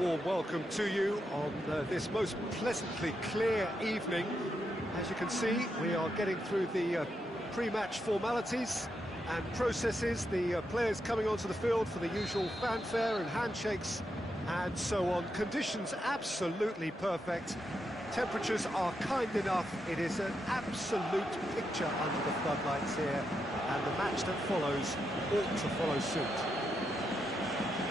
warm welcome to you on this most pleasantly clear evening. As you can see, we are getting through the pre-match formalities and processes, the players coming onto the field for the usual fanfare and handshakes and so on. Conditions absolutely perfect. Temperatures are kind enough. It is an absolute picture under the floodlights here, and the match that follows ought to follow suit.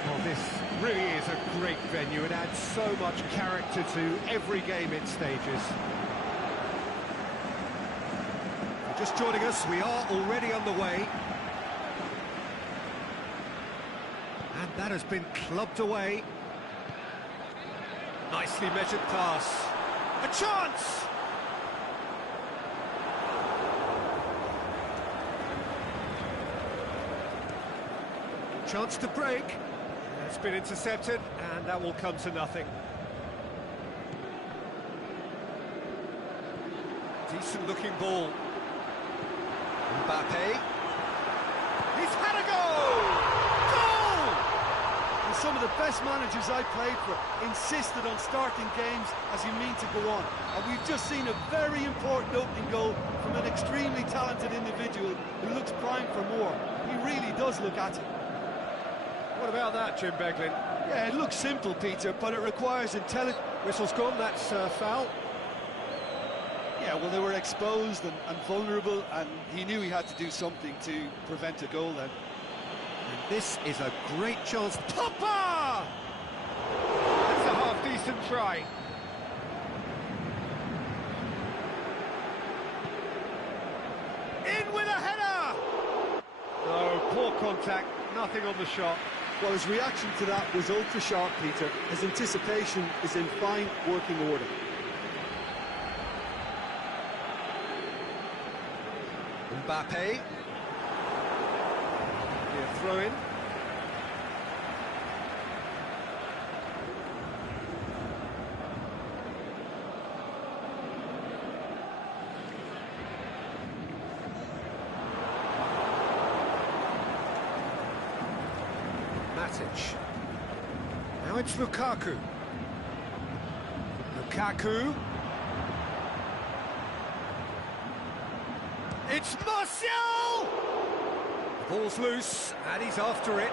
Well, this really is a great venue. It adds so much character to every game it stages. If you're just joining us, we are already underway. And that has been clubbed away. Nicely measured pass. A chance! Chance to break. It's been intercepted, and that will come to nothing. Decent-looking ball. Mbappe. He's had a goal! Goal! And some of the best managers I played for insisted on starting games as you mean to go on. And we've just seen a very important opening goal from an extremely talented individual who looks primed for more. He really does look at it. What about that, Jim Beglin? Yeah, it looks simple, Peter, but it requires intelligence. Whistle's gone, that's foul. Yeah, well, they were exposed and vulnerable, and he knew he had to do something to prevent a goal then. And this is a great chance. Popper! That's a half-decent try. In with a header! No, poor contact, nothing on the shot. Well, his reaction to that was ultra-sharp, Peter. His anticipation is in fine working order. Mbappe. Throw in. Matic. Now it's Lukaku. Lukaku. It's Martial! The ball's loose, and he's after it.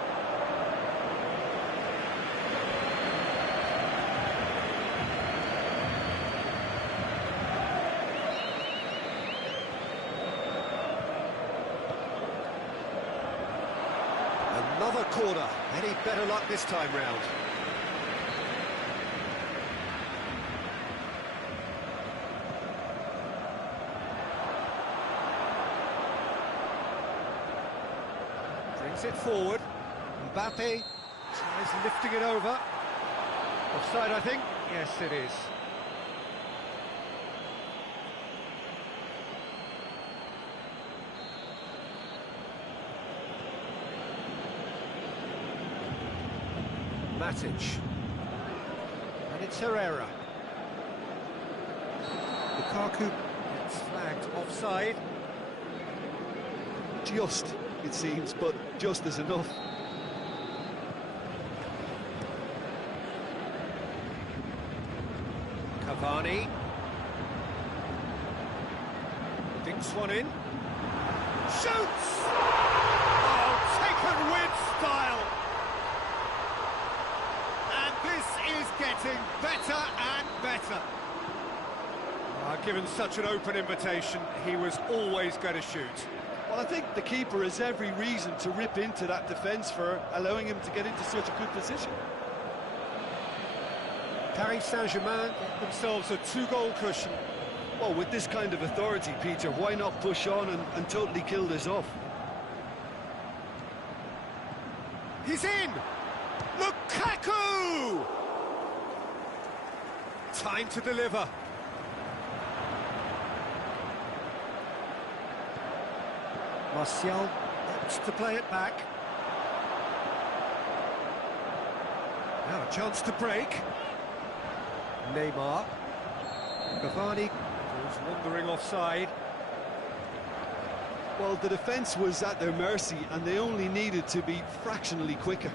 Another corner. Any better luck this time round? Brings it forward. Mbappe tries lifting it over. Offside, I think. Yes, it is. Matic. And it's Herrera. Lukaku gets flagged offside. Just, it seems, but just is enough. Cavani. Dinks one in. Shoots! Oh, taken with style! Is getting better and better. Given such an open invitation, he was always going to shoot. Well, I think the keeper has every reason to rip into that defence for allowing him to get into such a good position. Paris Saint-Germain get themselves a 2-goal cushion. Well, with this kind of authority, Peter, why not push on and totally kill this off? He's in! Lukaku! Time to deliver. Martial opts to play it back. Now a chance to break. Neymar. Cavani goes wandering offside. Well, the defence was at their mercy and they only needed to be fractionally quicker.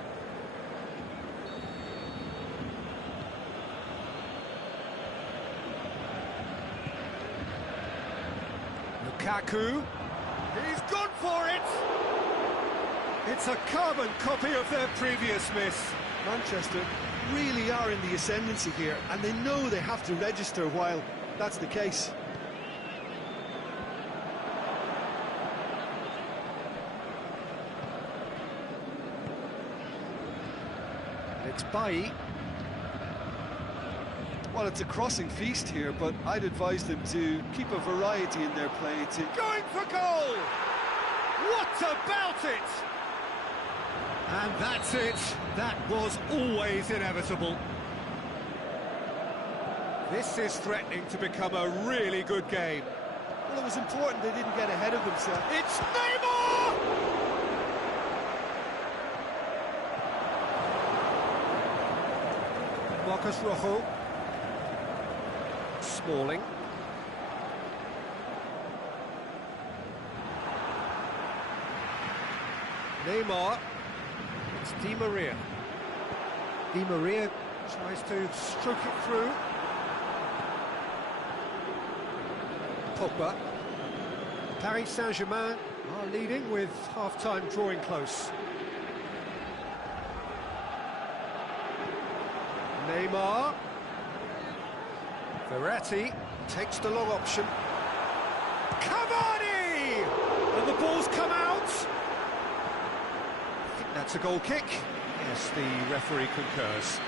Lukaku. He's gone for it! It's a carbon copy of their previous miss. Manchester really are in the ascendancy here, and they know they have to register while that's the case. It's Bailly. Well, it's a crossing feast here, but I'd advise them to keep a variety in their play. Going for goal! What about it? And that's it. That was always inevitable. This is threatening to become a really good game. Well, it was important they didn't get ahead of themselves. It's Neymar! Marcus Rojo. Smalling. Neymar. It's Di Maria. Di Maria tries to stroke it through. Pogba. Paris Saint-Germain are leading with half-time drawing close. Neymar. Verratti takes the long option. Cavani! And the ball's come out. I think that's a goal kick. Yes, the referee concurs.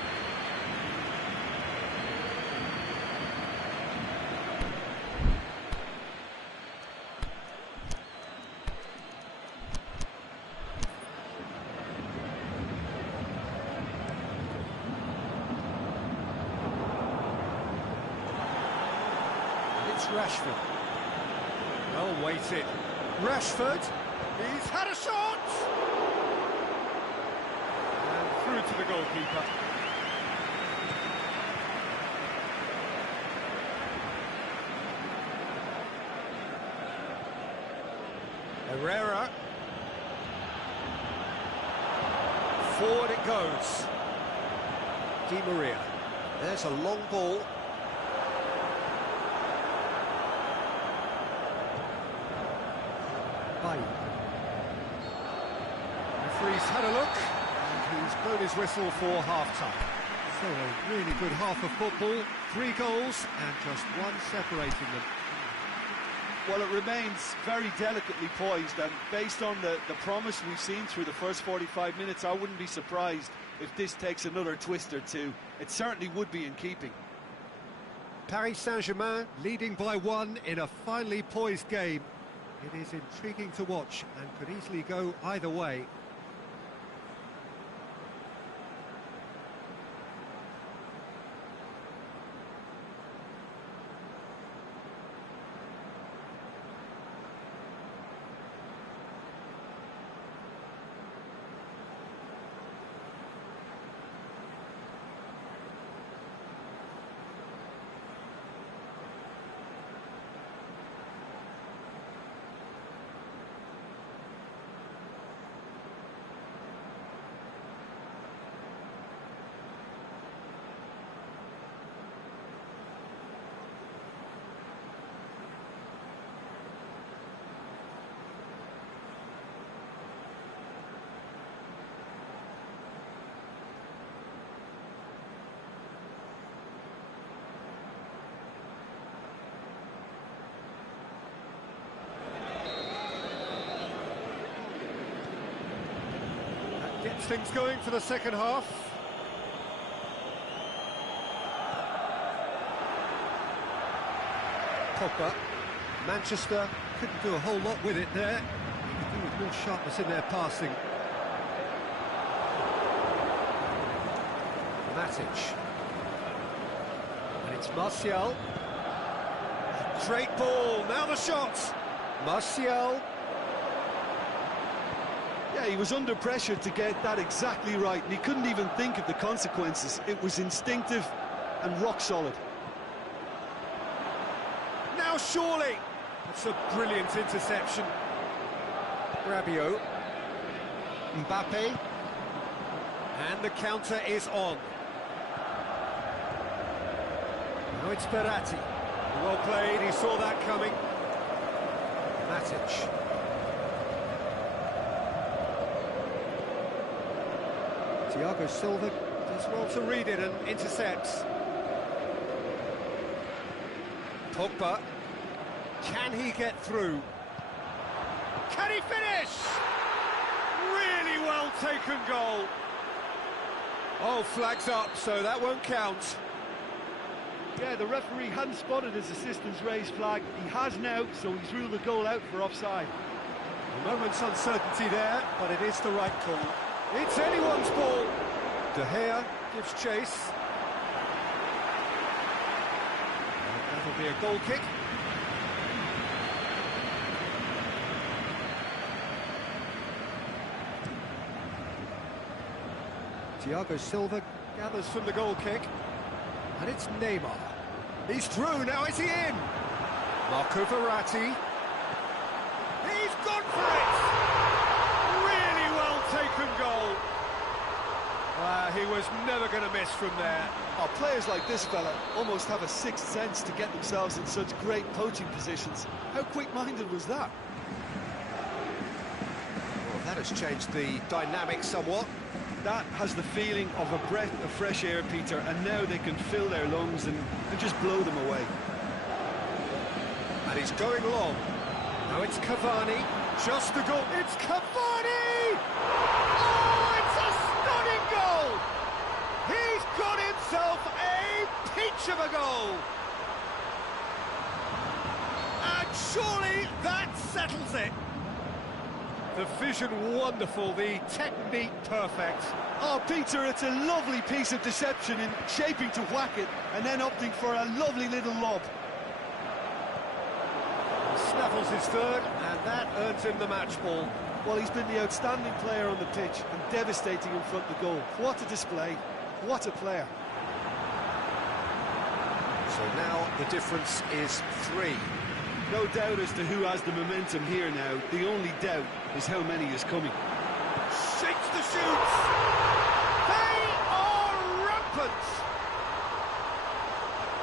It's Rashford. Well weighted. Rashford. He's had a shot! And through to the goalkeeper. Herrera. Forward it goes. Di Maria. There's a long ball. Referee's had a look, and he's blown his whistle for half-time. So a really good half of football, 3 goals, and just one separating them. Well, it remains very delicately poised, and based on the promise we've seen through the first 45 minutes, I wouldn't be surprised if this takes another twist or two. It certainly would be in keeping. Paris Saint-Germain leading by 1 in a finely poised game. It is intriguing to watch and could easily go either way. Gets things going for the second half. Pogba. Manchester couldn't do a whole lot with it there. They could do with more sharpness in their passing. Matic. And it's Martial. Great ball, now the shot. Martial. Yeah, he was under pressure to get that exactly right, and he couldn't even think of the consequences. It was instinctive and rock solid. Now surely! That's a brilliant interception. Rabiot. Mbappe. And the counter is on. Now it's Verratti. Well played, he saw that coming. Matic. Thiago Silva does well to read it and intercepts. Pogba. Can he get through? Can he finish? Really well taken goal. Oh, flags up, so that won't count. Yeah, the referee hadn't spotted his assistant's raised flag. He has now, so he's ruled the goal out for offside. A moment's uncertainty there, but it is the right call. It's anyone's ball. De Gea gives chase. That'll be a goal kick. Thiago Silva gathers from the goal kick. And it's Neymar. He's through, now is he in? Marco Verratti. He's gone for it! Really well taken goal. He was never going to miss from there. Oh, players like this fella almost have a sixth sense to get themselves in such great poaching positions. How quick-minded was that? Well, that has changed the dynamic somewhat. That has the feeling of a breath of fresh air, Peter, and now they can fill their lungs and just blow them away. And he's going long. Now it's Cavani, just the goal. It's Cavani! Oh, it's a stunning goal! He's got himself a peach of a goal! And surely that settles it. The vision wonderful, the technique perfect. Oh, Peter, it's a lovely piece of deception in shaping to whack it and then opting for a lovely little lob. Snaffles his third, and that earns him the match ball. Well, he's been the outstanding player on the pitch and devastating in front of the goal. What a display, what a player. So now the difference is 3. No doubt as to who has the momentum here now. The only doubt is how many is coming. Shakes the shoots! They are rampant!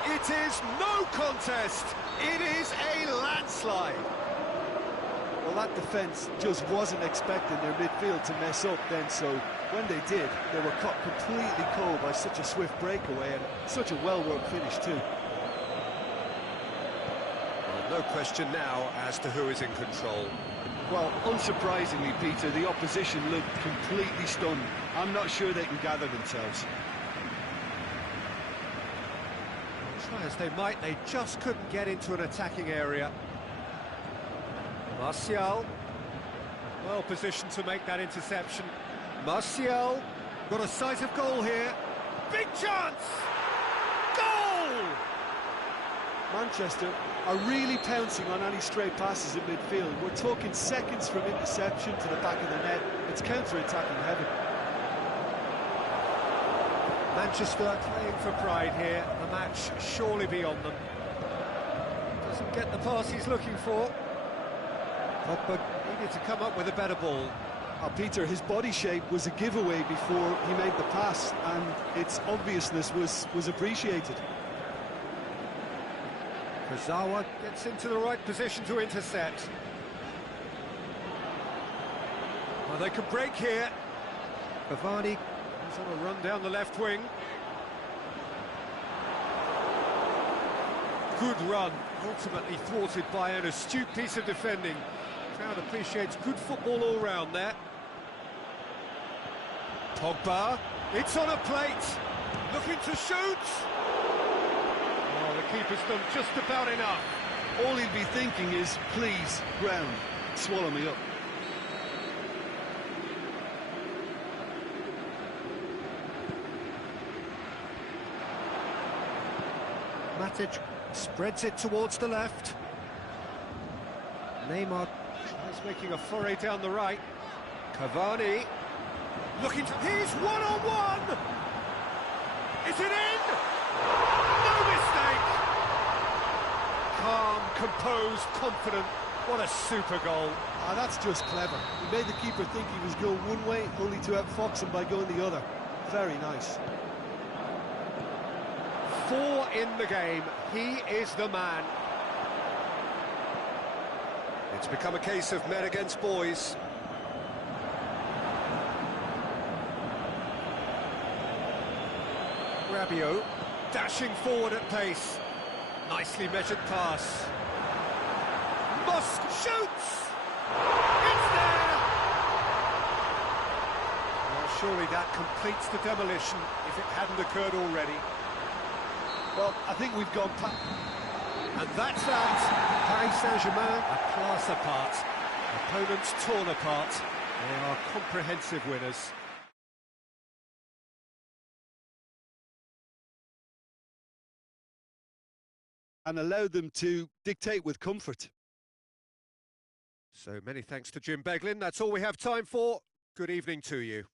It is no contest! It is a landslide! Well, that defence just wasn't expecting their midfield to mess up then, so when they did, they were caught completely cold by such a swift breakaway and such a well-worked finish too. No question now as to who is in control. Well, unsurprisingly, Peter, the opposition looked completely stunned. I'm not sure they can gather themselves. Try as they might, they just couldn't get into an attacking area. Martial, well positioned to make that interception. Martial, got a sight of goal here. Big chance! Goal! Manchester are really pouncing on any stray passes in midfield. We're talking seconds from interception to the back of the net. It's counter-attacking heaven. Manchester playing for pride here. The match surely beyond them. Doesn't get the pass he's looking for. Pogba needed to come up with a better ball. Oh, Peter, his body shape was a giveaway before he made the pass, and its obviousness was appreciated. Kurzawa gets into the right position to intercept. Well, they could break here. Cavani is on a run down the left wing. Good run, ultimately thwarted by an astute piece of defending. Crowd appreciates good football all round there. Pogba, it's on a plate, looking to shoot. Oh, the keeper's done just about enough. All he'll be thinking is, please, ground, swallow me up. Matic spreads it towards the left. Neymar is making a foray down the right. Cavani looking to... He's one-on-one! Is it in? No mistake! Calm, composed, confident. What a super goal. Ah, that's just clever. He made the keeper think he was going one way, only to outfox him by going the other. Very nice. 4 in the game. He is the man. It's become a case of men against boys. Rabiot, dashing forward at pace. Nicely measured pass. Musk shoots! It's there! Well, surely that completes the demolition if it hadn't occurred already. Well, I think we've gone past... And that's that. Paris Saint-Germain are class apart. Opponents torn apart. They are comprehensive winners. And allowed them to dictate with comfort. So many thanks to Jim Beglin. That's all we have time for. Good evening to you.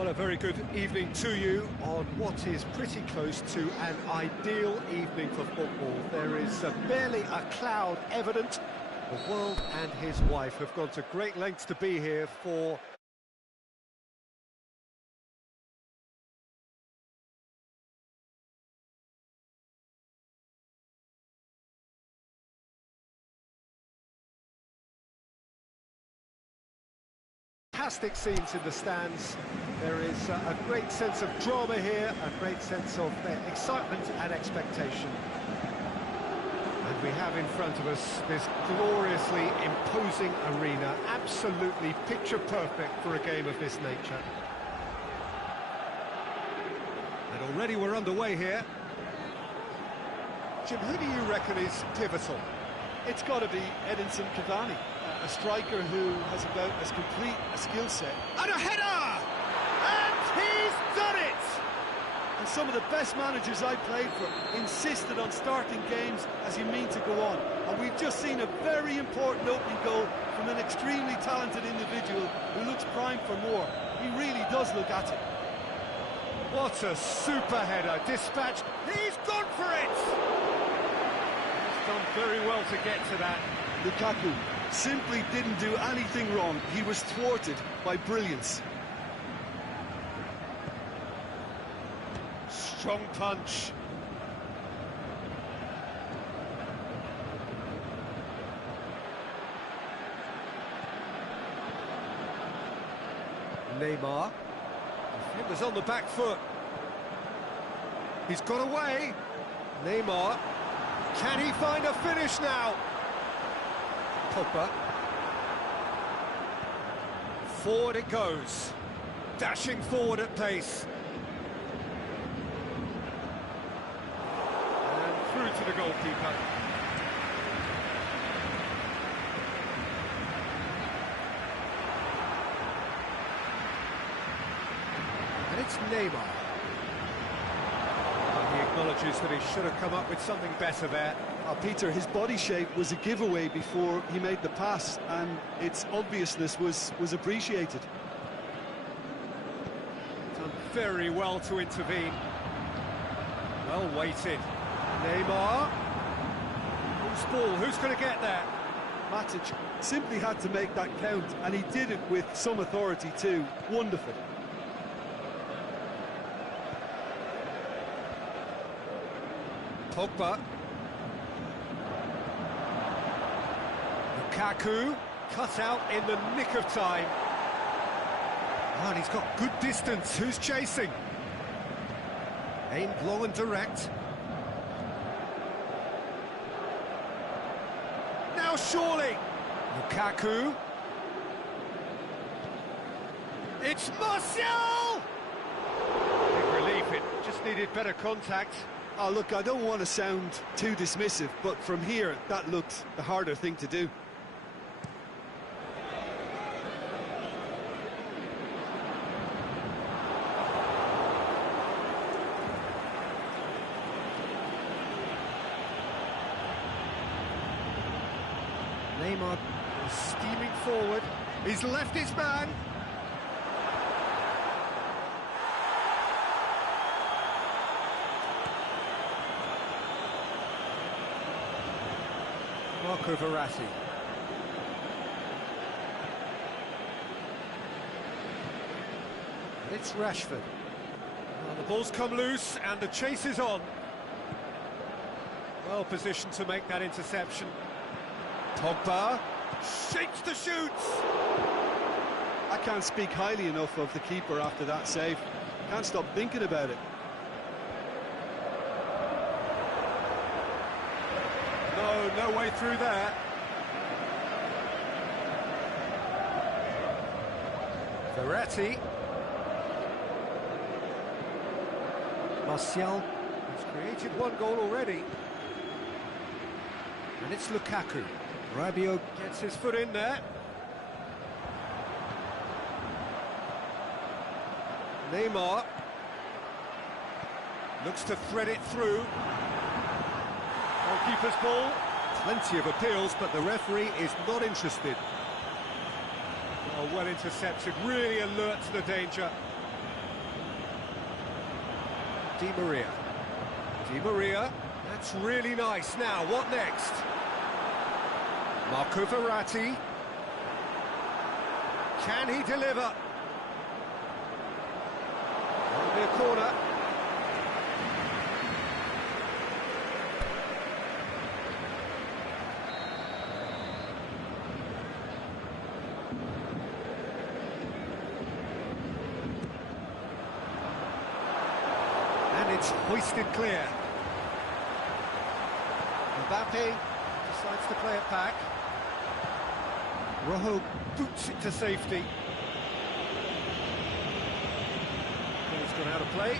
Well, a very good evening to you on what is pretty close to an ideal evening for football. There is barely a cloud evident. The world and his wife have gone to great lengths to be here for fantastic scenes in the stands. There is a great sense of drama here, a great sense of excitement and expectation. And we have in front of us this gloriously imposing arena, absolutely picture perfect for a game of this nature. And already we're underway here. Jim, who do you reckon is pivotal? It's got to be Edinson Cavani, a striker who has about as complete a skill set. And a header! And he's done it! And some of the best managers I played for insisted on starting games as you mean to go on. And we've just seen a very important opening goal from an extremely talented individual who looks primed for more. He really does look at it. What a super header, dispatched. He's gone for it! He's done very well to get to that. Lukaku simply didn't do anything wrong. He was thwarted by brilliance. Strong punch. Neymar. Defenders on the back foot. He's got away. Neymar. Can he find a finish now? Pogba. Forward it goes. Dashing forward at pace. And through to the goalkeeper. And it's Neymar. He acknowledges that he should have come up with something better there. Peter, his body shape was a giveaway before he made the pass, and its obviousness was appreciated. Done very well to intervene. Well weighted. Neymar. Who's ball? Who's going to get there? Matic simply had to make that count, and he did it with some authority too. Wonderful. Pogba. Lukaku, cut out in the nick of time. Oh, and he's got good distance. Who's chasing? Aimed long and direct. Now surely. Lukaku. It's Martial! Big relief, it just needed better contact. Oh, look, I don't want to sound too dismissive, but from here, that looked the harder thing to do. Neymar is steaming forward. He's left his man. Marco Verratti. And it's Rashford. Well, the ball's come loose and the chase is on. Well positioned to make that interception. Pogba shakes the shoots. I can't speak highly enough of the keeper after that save. Can't stop thinking about it. No way through there. Verratti. Martial has created one goal already. And it's Lukaku. Rabiot gets his foot in there. Neymar looks to thread it through. Goalkeeper's ball. Plenty of appeals, but the referee is not interested. Oh, well intercepted, really alert to the danger. Di Maria. Di Maria, that's really nice. Now, what next? Marco Verratti. Can he deliver? That'll be a corner. And it's hoisted clear. Mbappe decides to play it back. Rojo boots it to safety. Ball's gone out of play.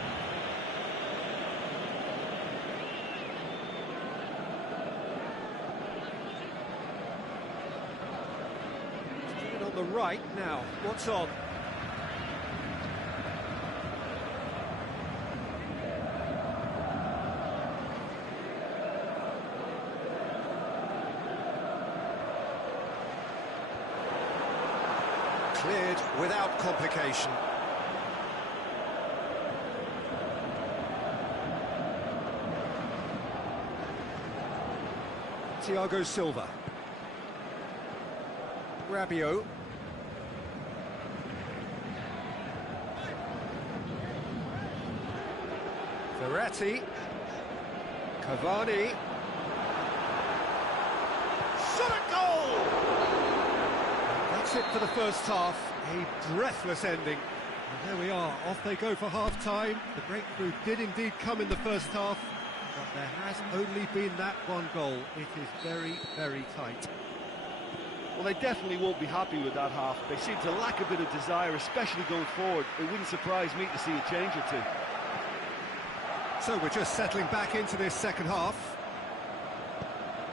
It's on the right now. What's on? Cleared without complication. Thiago Silva. Rabiot. Verratti. Cavani. Shot at goal! That's it for the first half, a breathless ending. And there we are, off they go for half-time. The breakthrough did indeed come in the first half, but there has only been that one goal. It is very, very tight. Well, they definitely won't be happy with that half. They seem to lack a bit of desire, especially going forward. It wouldn't surprise me to see a change or two. So we're just settling back into this second half.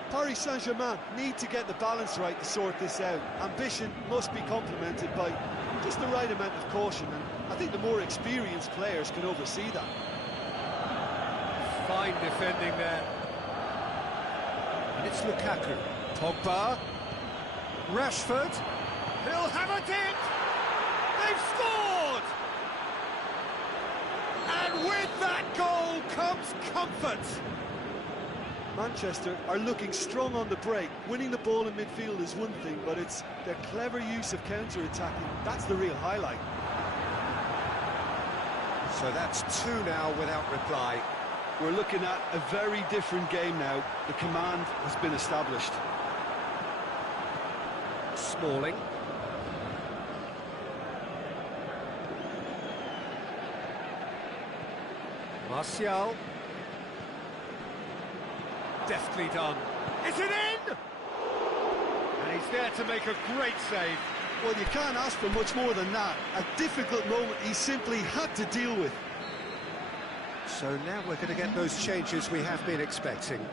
Paris Saint-Germain need to get the balance right to sort this out. Ambition must be complemented by just the right amount of caution, and I think the more experienced players can oversee that. Fine defending there. And it's Lukaku. Pogba. Rashford. He'll have it in! They've scored! And with that goal comes comfort. Manchester are looking strong on the break. Winning the ball in midfield is one thing, but it's their clever use of counter-attacking. That's the real highlight. So that's two now without reply. We're looking at a very different game now. The command has been established. Smalling. Martial. Deftly done. Is it in? And he's there to make a great save. Well, you can't ask for much more than that. A difficult moment he simply had to deal with. So now we're going to get those changes we have been expecting.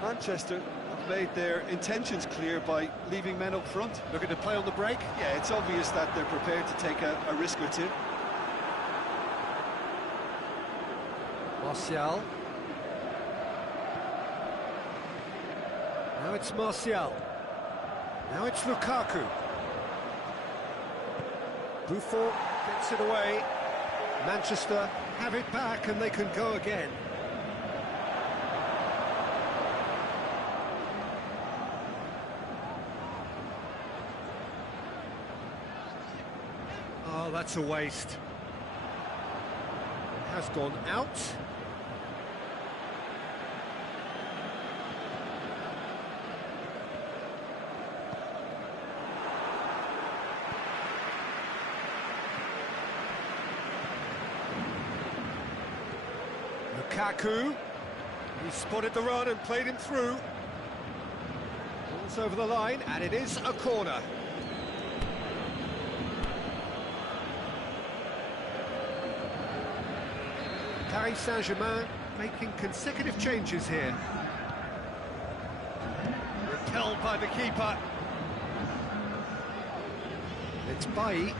Manchester have made their intentions clear by leaving men up front. Looking to play on the break? Yeah, it's obvious that they're prepared to take a risk or two. Martial. Now it's Martial. Now it's Lukaku. Buffon gets it away. Manchester have it back and they can go again. Oh, that's a waste. It has gone out. Lukaku, he spotted the run and played him through. Ball's over the line, and it is a corner. Paris Saint-Germain making consecutive changes here. Repelled by the keeper. It's Bailly.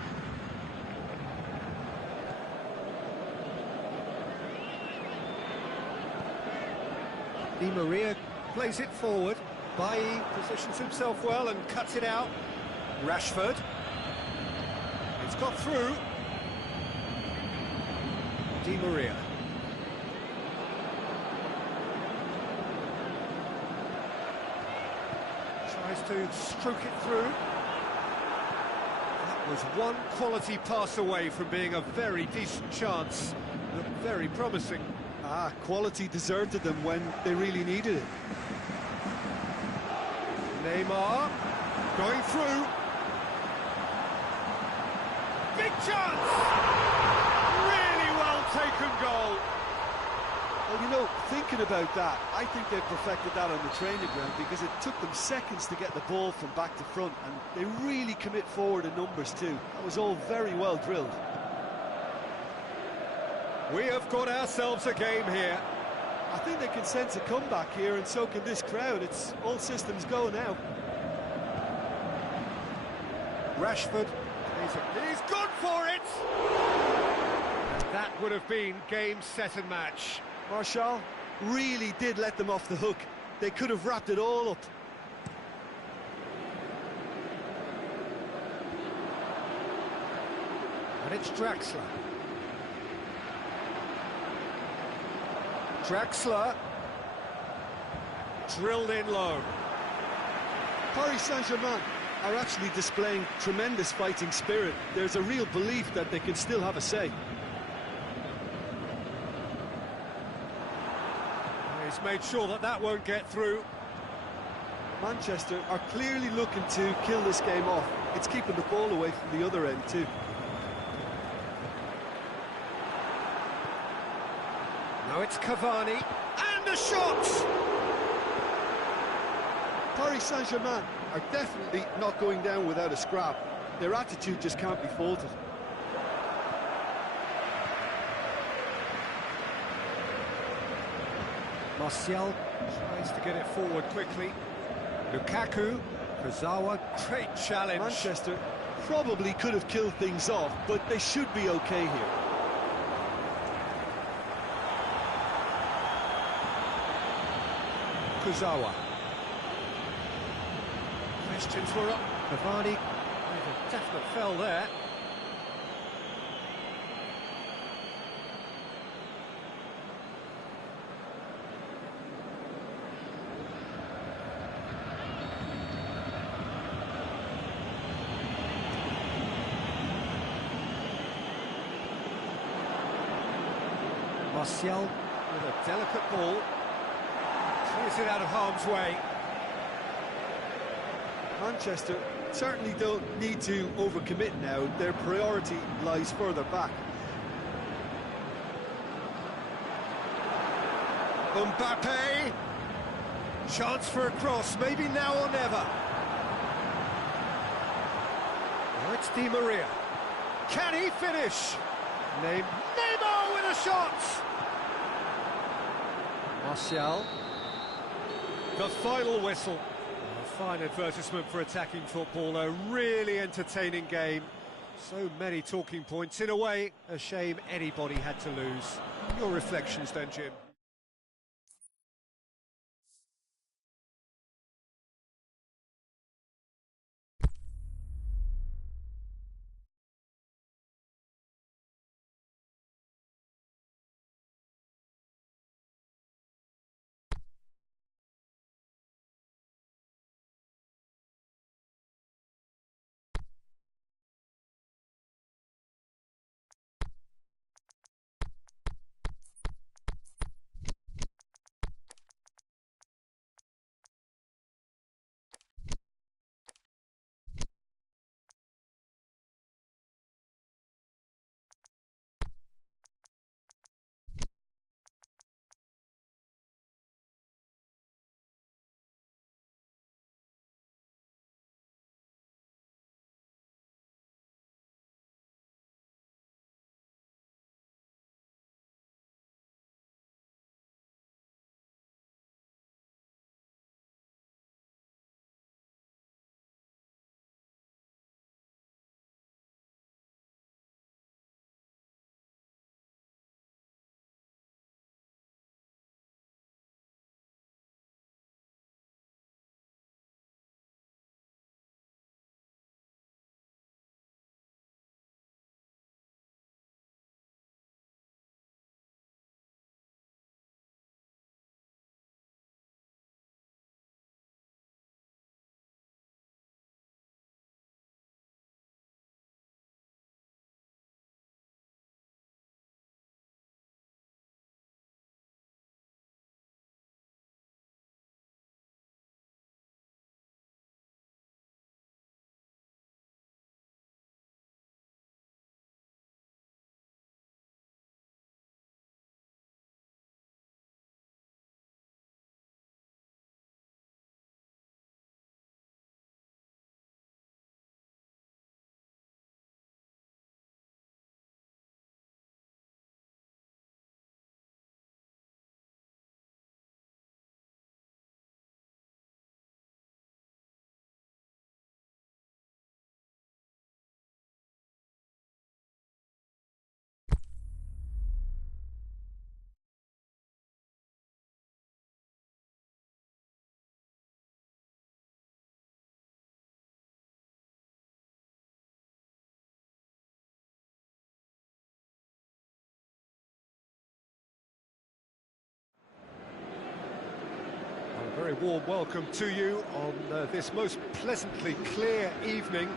Di Maria plays it forward. Bailly positions himself well and cuts it out. Rashford. It's got through. Di Maria. Tries to stroke it through. That was one quality pass away from being a very decent chance. Looked very promising. Quality deserted them when they really needed it. Neymar going through. Big chance! Really well taken goal. Well, you know, thinking about that, I think they perfected that on the training ground because it took them seconds to get the ball from back to front, and they really commit forward in numbers too. That was all very well drilled. We have got ourselves a game here. I think they can sense a comeback here, and so can this crowd. It's all systems go now. Rashford, he's gone for it! And that would have been game, set and match. Martial really did let them off the hook. They could have wrapped it all up. And it's Draxler. Draxler. Drilled in low. Paris Saint-Germain are actually displaying tremendous fighting spirit. There's a real belief that they can still have a say. He's made sure that that won't get through. Manchester are clearly looking to kill this game off. It's keeping the ball away from the other end too. Now it's Cavani, and a shot! Paris Saint-Germain are definitely not going down without a scrap. Their attitude just can't be faulted. Martial tries to get it forward quickly. Lukaku, Kurzawa, great challenge. Manchester probably could have killed things off, but they should be okay here. Kurzawa. Questions were up. Cavani with a definite fell there. Martial with a delicate ball. Clears it out of harm's way. Manchester certainly don't need to overcommit now. Their priority lies further back. Mbappe. Chance for a cross, maybe now or never. Now it's Di Maria. Can he finish? Neymar with a shot! Martial. The final whistle. A fine advertisement for attacking football, a really entertaining game. So many talking points. In a way, a shame anybody had to lose. Your reflections then, Jim? A very warm welcome to you on this most pleasantly clear evening.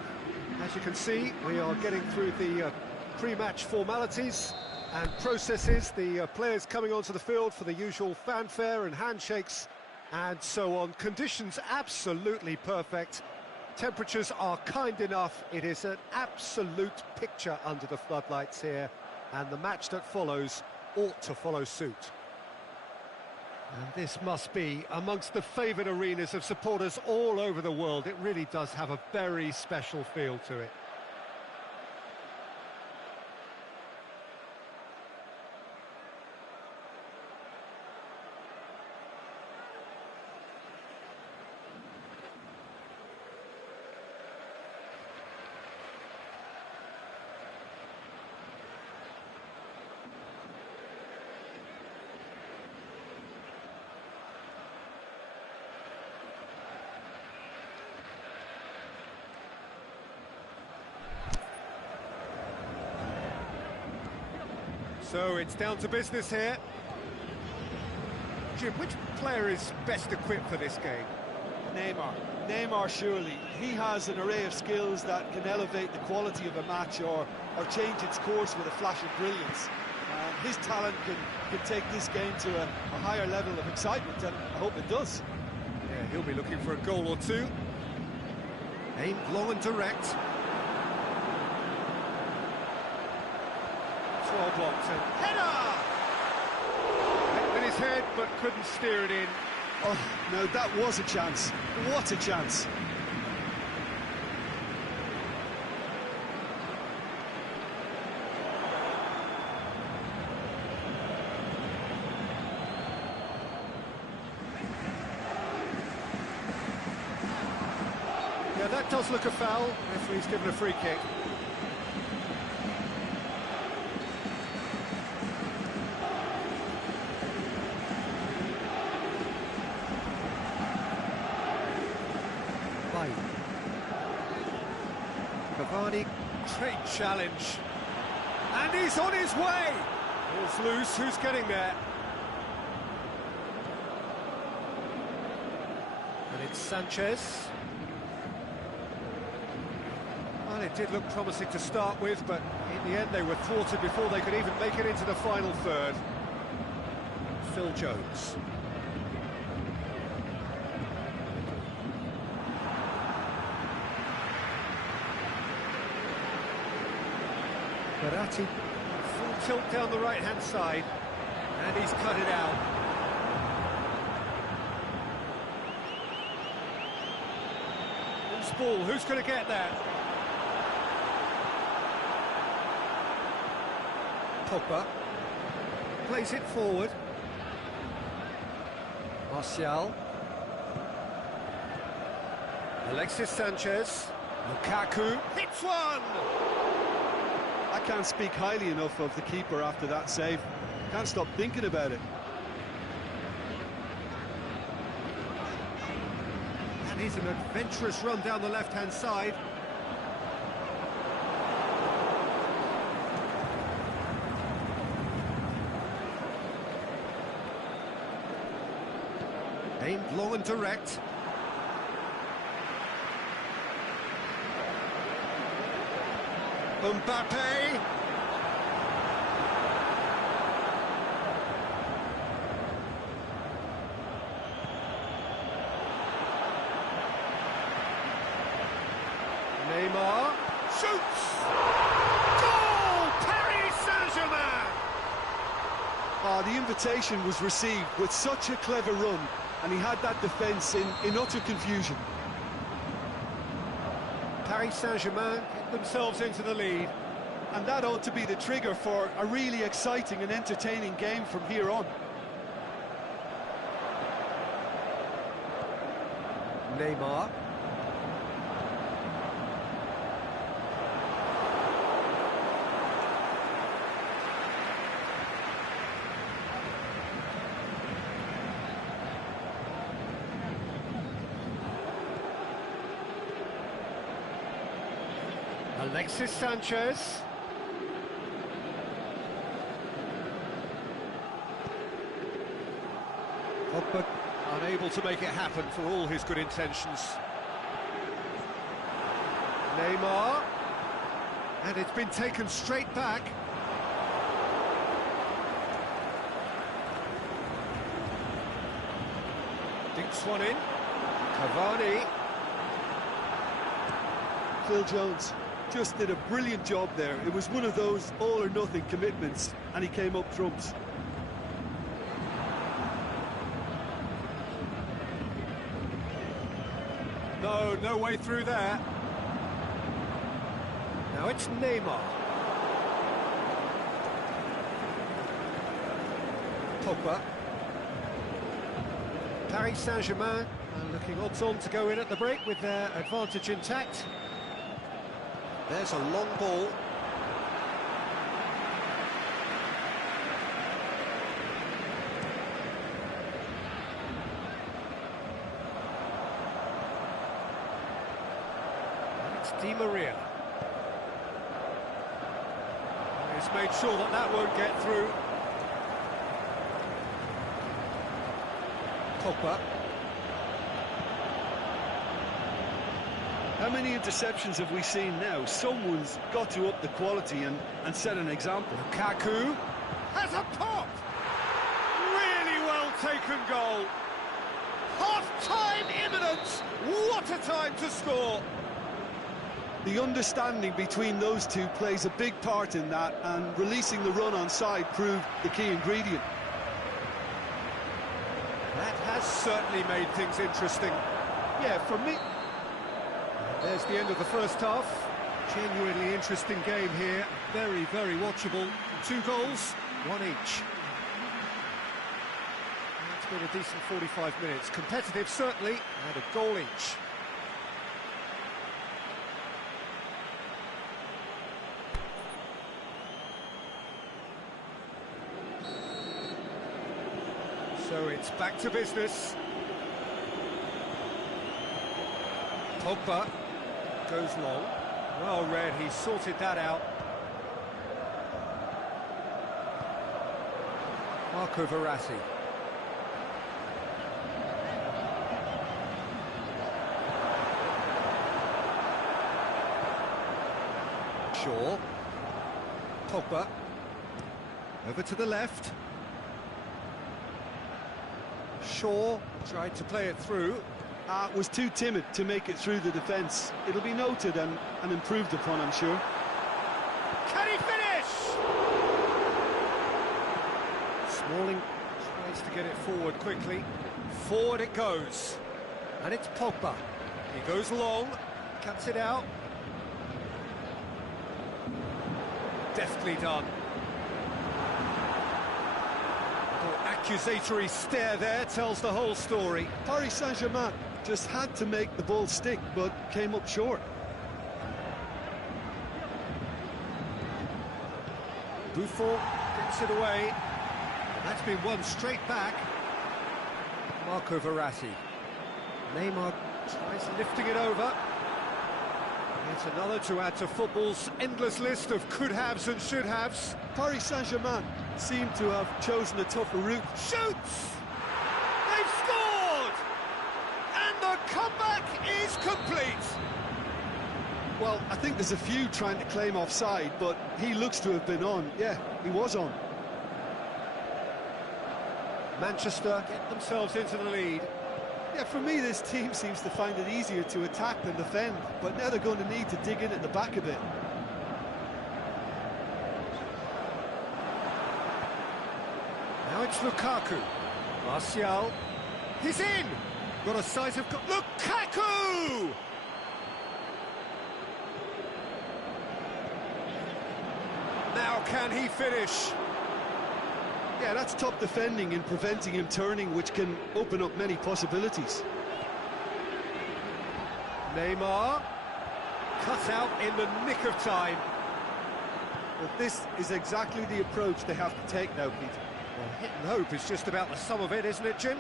As you can see, we are getting through the pre-match formalities and processes, the players coming onto the field for the usual fanfare and handshakes and so on. Conditions absolutely perfect. Temperatures are kind enough. It is an absolute picture under the floodlights here, and the match that follows ought to follow suit. And this must be amongst the favoured arenas of supporters all over the world. It really does have a very special feel to it. So it's down to business here. Jim, which player is best equipped for this game? Neymar, surely. He has an array of skills that can elevate the quality of a match or change its course with a flash of brilliance. His talent can take this game to a higher level of excitement, and I hope it does. Yeah, he'll be looking for a goal or two. Aimed long and direct. Well blocked and header! Hit with his head but couldn't steer it in. Oh, no, that was a chance. What a chance. Yeah, that does look a foul. Referee's given a free kick. Cavani, great challenge, and he's on his way. Ball's loose, who's getting there? And it's Sanchez. Well, it did look promising to start with, but in the end they were thwarted before they could even make it into the final third. Phil Jones. Verratti, full tilt down the right-hand side, and he's cut it out. Loose ball, who's going to get that? Pogba plays it forward. Martial. Alexis Sanchez. Lukaku hits one! I can't speak highly enough of the keeper after that save. Can't stop thinking about it. And he's an adventurous run down the left-hand side. Aimed long and direct. Mbappe. Neymar shoots. Goal! Paris Saint-Germain. The invitation was received with such a clever run, and he had that defence in utter confusion. Paris Saint-Germain get themselves into the lead. And that ought to be the trigger for a really exciting and entertaining game from here on. Neymar. Alexis Sanchez. Pogba unable unable to make it happen for all his good intentions. Neymar, and it's been taken straight back. Dinks one in. Cavani. Phil Jones just did a brilliant job there. It was one of those all-or-nothing commitments, and he came up trumps. No way through there. Now it's Neymar. Pogba. Paris Saint-Germain looking odds-on to go in at the break with their advantage intact. There's a long ball. It's Di Maria. He's made sure that that won't get through. Pogba. How many interceptions have we seen now? Someone's got to up the quality and set an example. Lukaku has a pop! Really well taken goal. Half-time imminent! What a time to score! The understanding between those two plays a big part in that, and releasing the run on side proved the key ingredient. That has certainly made things interesting. Yeah, for me... There's the end of the first half. Genuinely interesting game here. Very, very watchable. 2 goals, 1 each. It's been a decent 45 minutes. Competitive, certainly, and a goal each. So it's back to business. Pogba goes long. Well read, he sorted that out. Marco Verratti. Shaw. Pogba. Over to the left. Shaw tried to play it through. Was too timid to make it through the defence. It'll be noted and improved upon, I'm sure. Can he finish? Smalling tries to get it forward quickly. Forward it goes. And it's Pogba. He goes long, cuts it out. Deftly done. Accusatory stare there tells the whole story. Paris Saint-Germain just had to make the ball stick, but came up short. Buffon gets it away. That's been won straight back. Marco Verratti. Neymar tries lifting it over. It's another to add to football's endless list of could-haves and should-haves. Paris Saint-Germain seem to have chosen a tougher route. Shoots! They've scored! And the comeback is complete! Well, I think there's a few trying to claim offside, but he looks to have been on. Yeah, he was on. Manchester get themselves into the lead. Yeah, for me, this team seems to find it easier to attack than defend, but now they're going to need to dig in at the back a bit. Now it's Lukaku. Martial. He's in! Got a sight of... Lukaku! Now can he finish? Yeah, that's top defending and preventing him turning, which can open up many possibilities. Neymar. Cut out in the nick of time. Well, this is exactly the approach they have to take now, Pete. Well, hit and hope is just about the sum of it, isn't it, Jim?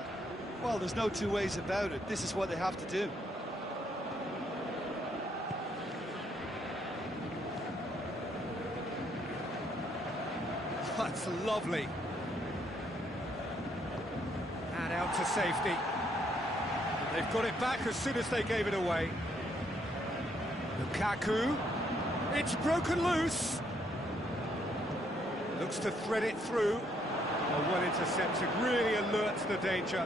Well, there's no two ways about it. This is what they have to do. That's lovely. And out to safety. They've got it back as soon as they gave it away. Lukaku, it's broken loose. Looks to thread it through. Oh, well intercepted, really alert to the danger.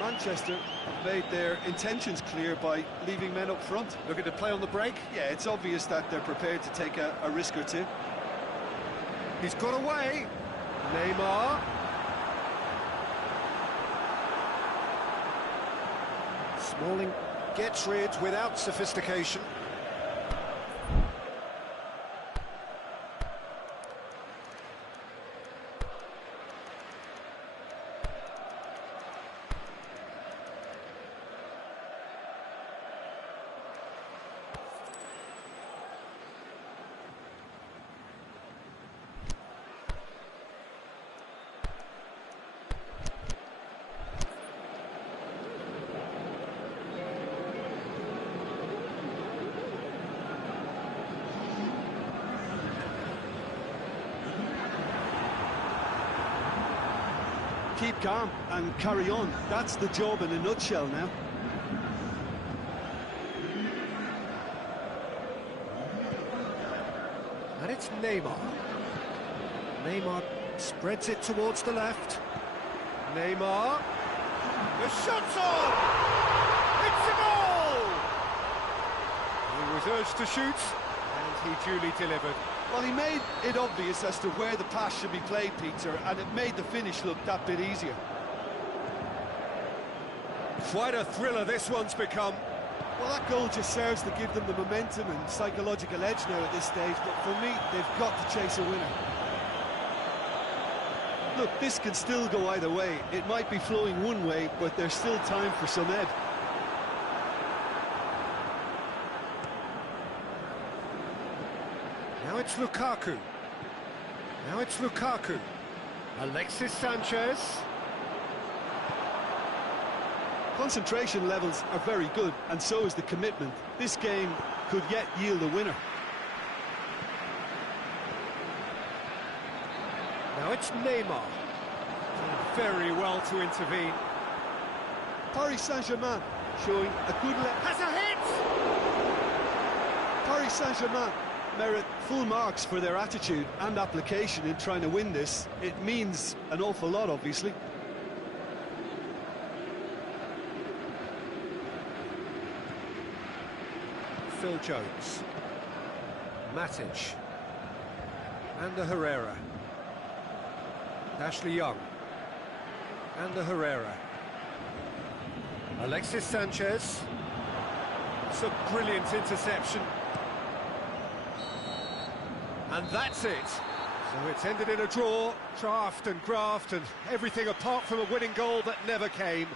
Manchester have made their intentions clear by leaving men up front. Looking to play on the break. Yeah, it's obvious that they're prepared to take a risk or two. He's got away. Neymar. Smalling gets rid without sophistication. Keep calm and carry on. That's the job in a nutshell now. And it's Neymar. Neymar spreads it towards the left. Neymar. The shot's on! It's a goal! He was urged to shoot, and he duly delivered. Well, he made it obvious as to where the pass should be played, Peter, and it made the finish look that bit easier. Quite a thriller this one's become. Well, that goal just serves to give them the momentum and psychological edge now at this stage, but for me, they've got to chase a winner. Look, this can still go either way. It might be flowing one way, but there's still time for some ebb. Now it's Lukaku. Now it's Lukaku. Alexis Sanchez. Concentration levels are very good, and so is the commitment. This game could yet yield a winner. Now it's Neymar. Very well to intervene. Paris Saint-Germain showing a good Has a hit! Paris Saint-Germain merit full marks for their attitude and application in trying to win this. It means an awful lot, obviously. Phil Jones. Matic. And the Herrera. Ashley Young. And the Herrera. Alexis Sanchez. It's a brilliant interception. And that's it. So it's ended in a draw, draft and graft and everything apart from a winning goal that never came.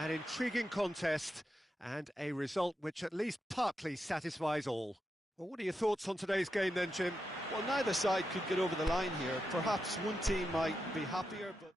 An intriguing contest and a result which at least partly satisfies all. Well, what are your thoughts on today's game then, Jim? Well, neither side could get over the line here. Perhaps one team might be happier, but...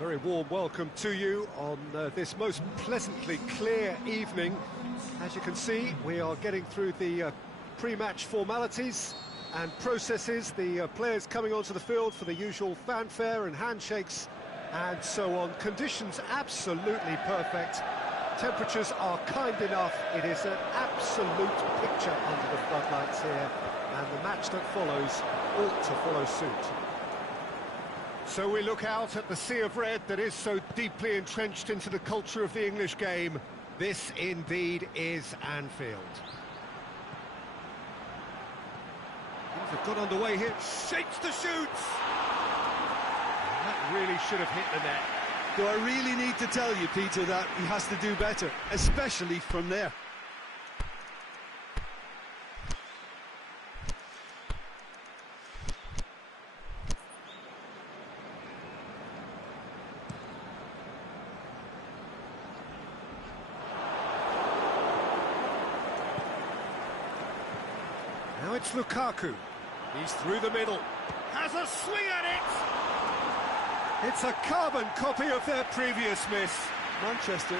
Very warm welcome to you on this most pleasantly clear evening. As you can see, we are getting through the pre-match formalities and processes, the players coming onto the field for the usual fanfare and handshakes and so on. Conditions absolutely perfect. Temperatures are kind enough. It is an absolute picture under the floodlights here, and the match that follows ought to follow suit. So we look out at the sea of red that is so deeply entrenched into the culture of the English game. This indeed is Anfield. Things have got underway here. Shakes the shoots! That really should have hit the net. Do I really need to tell you, Peter, that he has to do better, especially from there? Now it's Lukaku. He's through the middle. Has a swing at it! It's a carbon copy of their previous miss. Manchester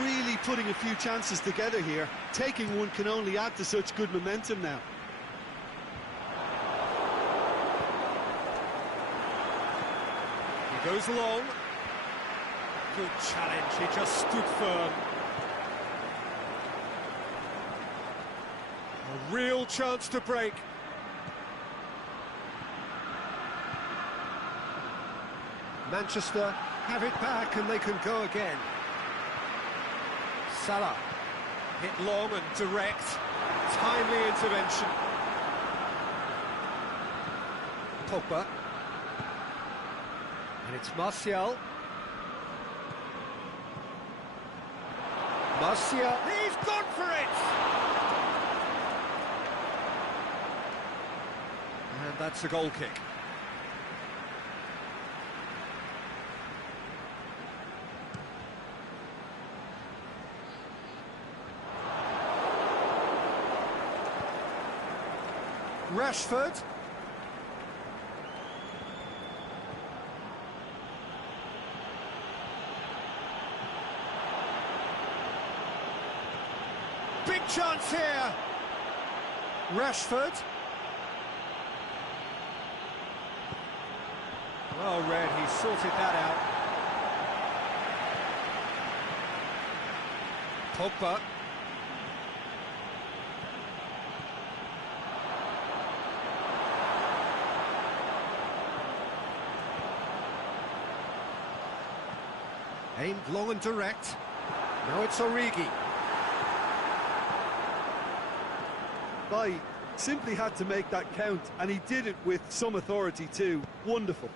really putting a few chances together here. Taking one can only add to such good momentum now. He goes long. Good challenge, he just stood firm. A real chance to break. Manchester have it back and they can go again. Salah, hit long and direct, timely intervention. Pogba. And it's Martial. Martial, he's gone for it! And that's a goal kick. Rashford. Big chance here. Rashford. Well read, he sorted that out. Pogba. Aimed long and direct. Now it's Origi. Bai simply had to make that count, and he did it with some authority too. Wonderful.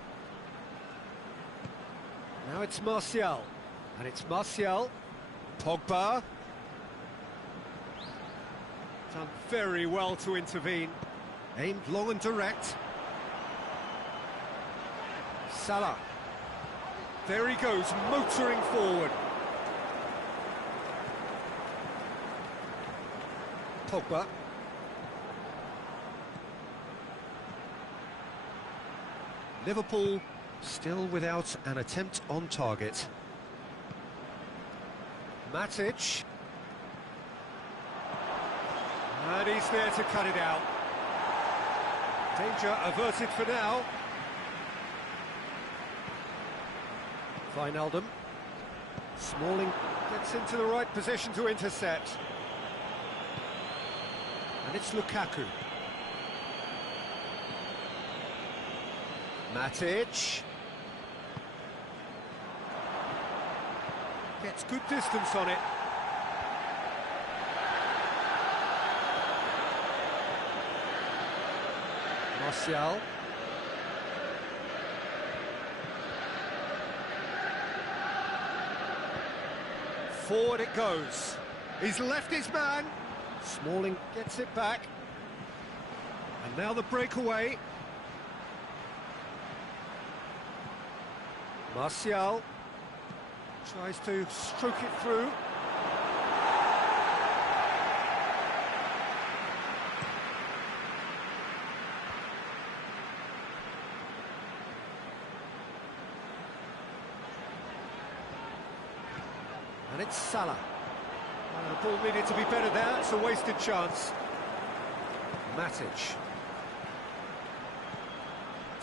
Now it's Martial. And it's Martial. Pogba. Done very well to intervene. Aimed long and direct. Salah. There he goes, motoring forward. Pogba. Liverpool still without an attempt on target. Matic. And he's there to cut it out. Danger averted for now. Wijnaldum. Smalling gets into the right position to intercept. And it's Lukaku. Matic. Gets good distance on it. Martial. Forward it goes. He's left his man. Smalling gets it back. And now the breakaway. Martial tries to stroke it through. it's Salah. The ball needed to be better there, it's a wasted chance. Matic.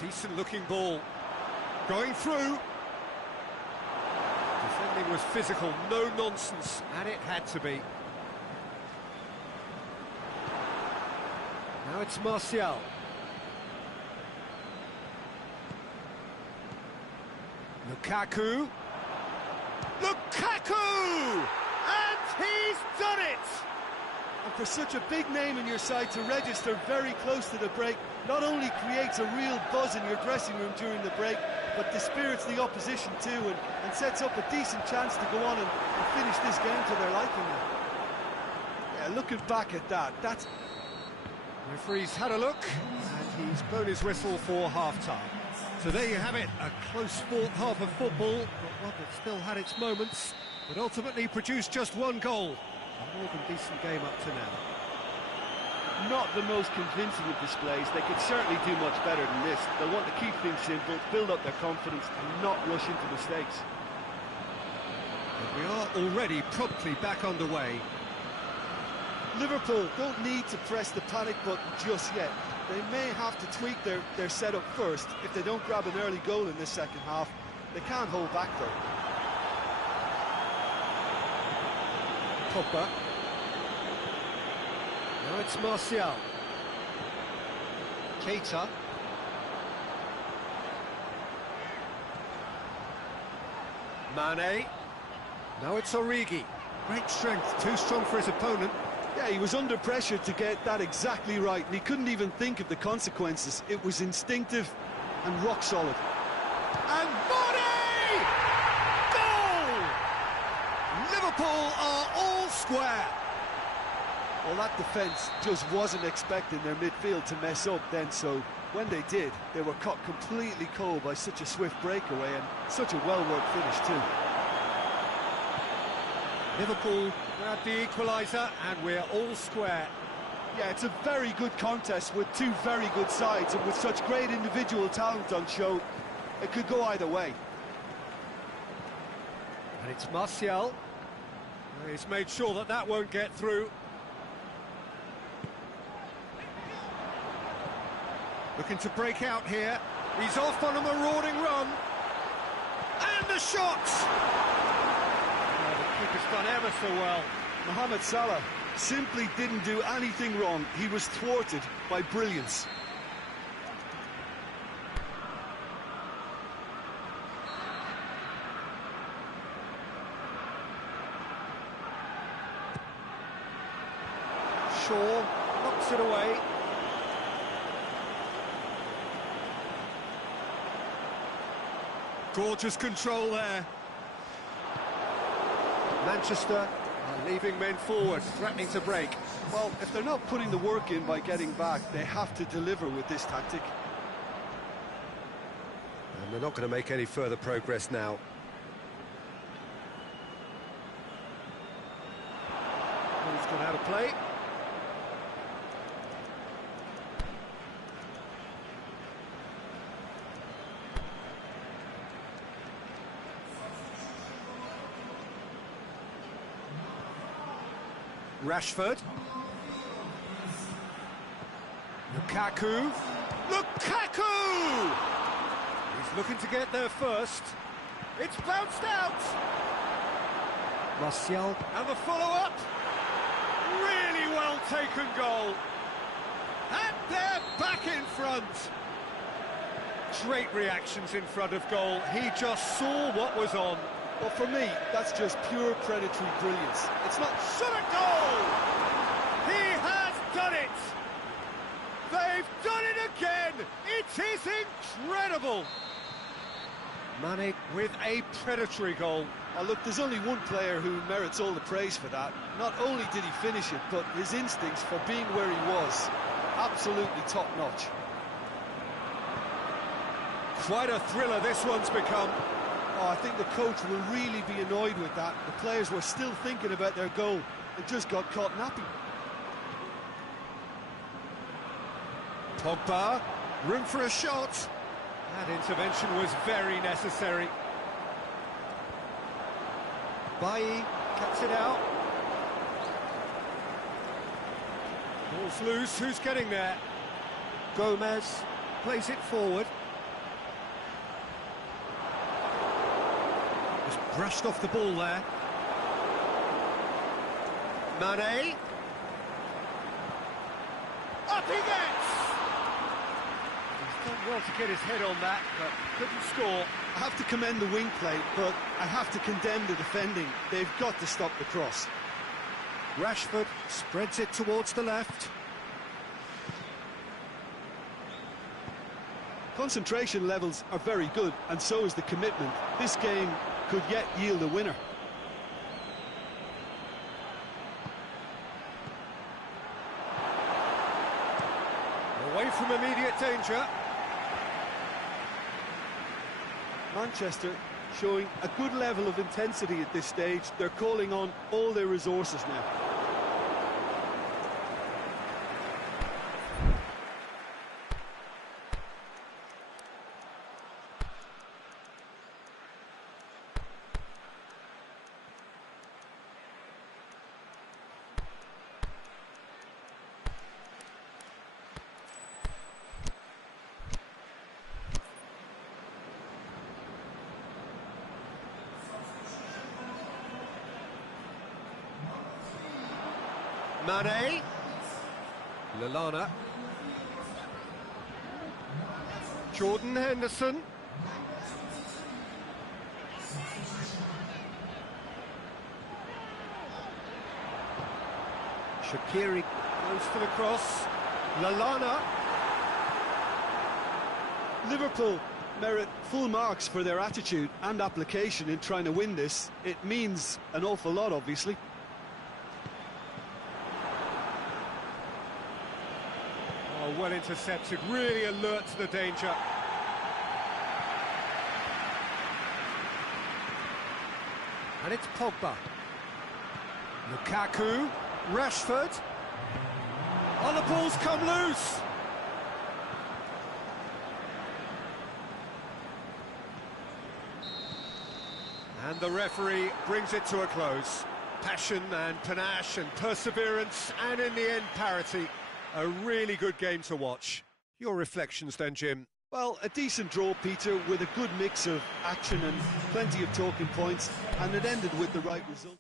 Decent looking ball. Going through. Defending was physical, no nonsense, and it had to be. Now it's Martial. Lukaku. Lukaku! And he's done it! And for such a big name in your side to register very close to the break, not only creates a real buzz in your dressing room during the break, but dispirits the opposition too, and sets up a decent chance to go on and finish this game to their liking. Yeah, looking back at that, that's... Referee's had a look, and he's blown his whistle for half-time. So there you have it, a close-fought half of football, but one that still had its moments, but ultimately produced just one goal. A more than decent game up to now. Not the most convincing of displays. They could certainly do much better than this. They'll want to keep things simple, build up their confidence, and not rush into mistakes. And we are already promptly back underway. Liverpool don't need to press the panic button just yet. They may have to tweak their setup first. If they don't grab an early goal in this second half, they can't hold back though. Pogba. Now it's Martial. Keita. Mane. Now it's Origi. Great strength, too strong for his opponent. Yeah, he was under pressure to get that exactly right, and he couldn't even think of the consequences. It was instinctive and rock solid. And Mane! Goal! Liverpool are all square. Well, that defence just wasn't expecting their midfield to mess up then, so when they did, they were caught completely cold by such a swift breakaway and such a well-worked finish too. Liverpool grabbed the equaliser and we're all square. Yeah, it's a very good contest with two very good sides, and with such great individual talent on show, it could go either way. And it's Martial. He's made sure that that won't get through. Looking to break out here. He's off on a marauding run. And the shot! Oh, the keeper's done ever so well. Mohamed Salah simply didn't do anything wrong. He was thwarted by brilliance. Shaw knocks it away. Gorgeous control there. Manchester are leaving men forward, threatening to break. Well, if they're not putting the work in by getting back, they have to deliver with this tactic. And they're not going to make any further progress now. He's gone out of play. Rashford. Lukaku. Lukaku! He's looking to get there first. It's bounced out. Martial. And the follow-up. Really well taken goal. And they're back in front. Great reactions in front of goal. He just saw what was on. Well, for me, that's just pure predatory brilliance. It's not... Shot a goal! He has done it! They've done it again! It is incredible! Mane with a predatory goal. Now look, there's only one player who merits all the praise for that. Not only did he finish it, but his instincts for being where he was, absolutely top-notch. Quite a thriller this one's become. Oh, I think the coach will really be annoyed with that. The players were still thinking about their goal and just got caught napping. Pogba, room for a shot. That intervention was very necessary. Bailly Cuts it out. Ball's loose, who's getting there? Gomez plays it forward. Just brushed off the ball there. Mane. Up he gets! He's done well to get his head on that, but couldn't score. I have to commend the wing play, but I have to condemn the defending. They've got to stop the cross. Rashford spreads it towards the left. Concentration levels are very good, and so is the commitment. This game could yet yield a winner. Away from immediate danger. Manchester showing a good level of intensity at this stage. They're calling on all their resources now. Mane. Lallana. Jordan Henderson. Shaqiri goes for the cross. Lallana. Liverpool merit full marks for their attitude and application in trying to win this. It means an awful lot, obviously. Oh, well intercepted, really alert to the danger. And it's Pogba. Lukaku, Rashford. Oh, the ball's come loose. And the referee brings it to a close. Passion and panache and perseverance, and in the end, parity. A really good game to watch. Your reflections then, Jim? Well, a decent draw, Peter, with a good mix of action and plenty of talking points, and it ended with the right result.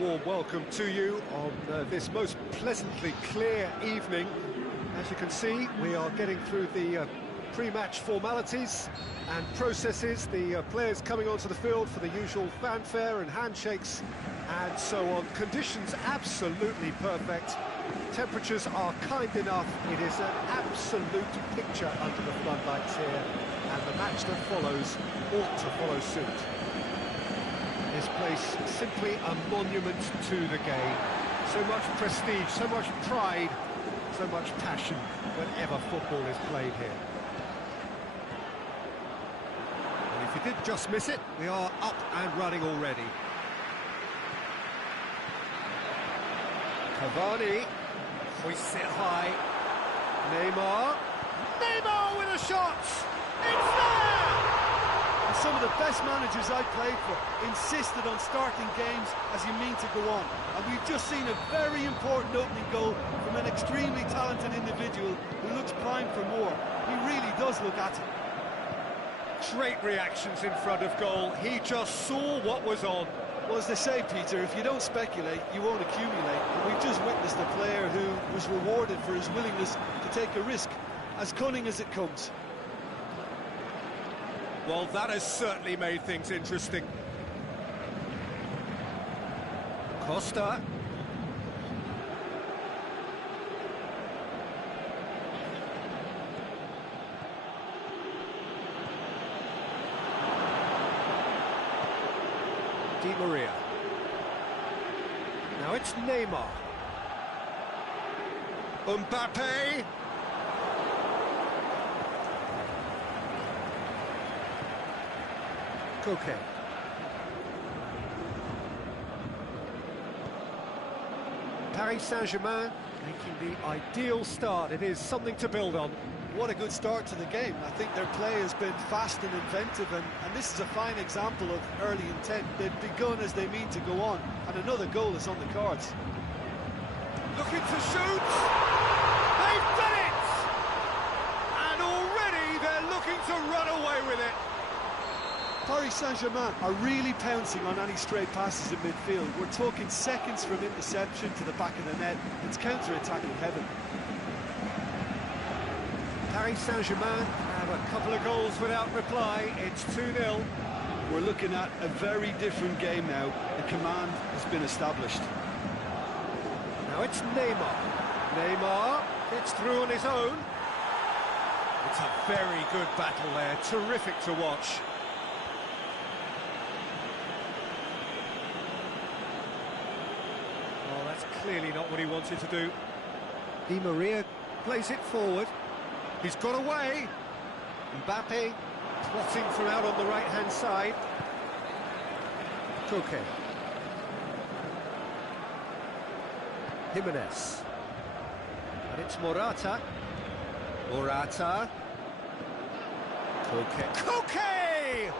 warm welcome to you on this most pleasantly clear evening. As you can see, we are getting through the pre-match formalities and processes, the players coming onto the field for the usual fanfare and handshakes and so on. Conditions absolutely perfect. Temperatures are kind enough. It is an absolute picture under the floodlights here, and the match that follows ought to follow suit. This place simply a monument to the game. So much prestige, so much pride, so much passion whenever football is played here. And if you did just miss it, we are up and running already. Cavani, hoists it high. Neymar with a shot! It's there! And some of the best managers I played for insisted on starting games as you mean to go on. And we've just seen a very important opening goal from an extremely talented individual who looks primed for more. He really does look at it. Great reactions in front of goal. He just saw what was on. Well, as they say, Peter, if you don't speculate, you won't accumulate. And we've just witnessed a player who was rewarded for his willingness to take a risk, as cunning as it comes. Well, that has certainly made things interesting. Costa. Di Maria. Now it's Neymar. Mbappe. Koke. Paris Saint-Germain making the ideal start. It is something to build on. What a good start to the game. I think their play has been fast and inventive, and this is a fine example of early intent. They've begun as they mean to go on, and another goal is on the cards. Looking to shoot! They've done it! And already they're looking to run away with it. Paris Saint-Germain are really pouncing on any stray passes in midfield. We're talking seconds from interception to the back of the net. It's counter-attacking heaven. Paris Saint-Germain have a couple of goals without reply. It's 2-0. We're looking at a very different game now. The command has been established. Now it's Neymar. Neymar gets through on his own. It's a very good battle there. Terrific to watch. Oh, that's clearly not what he wanted to do. Di Maria plays it forward. He's got away. Mbappe plotting from out on the right-hand side. Koke. Jimenez. And it's Morata. Morata. Koke. Koke!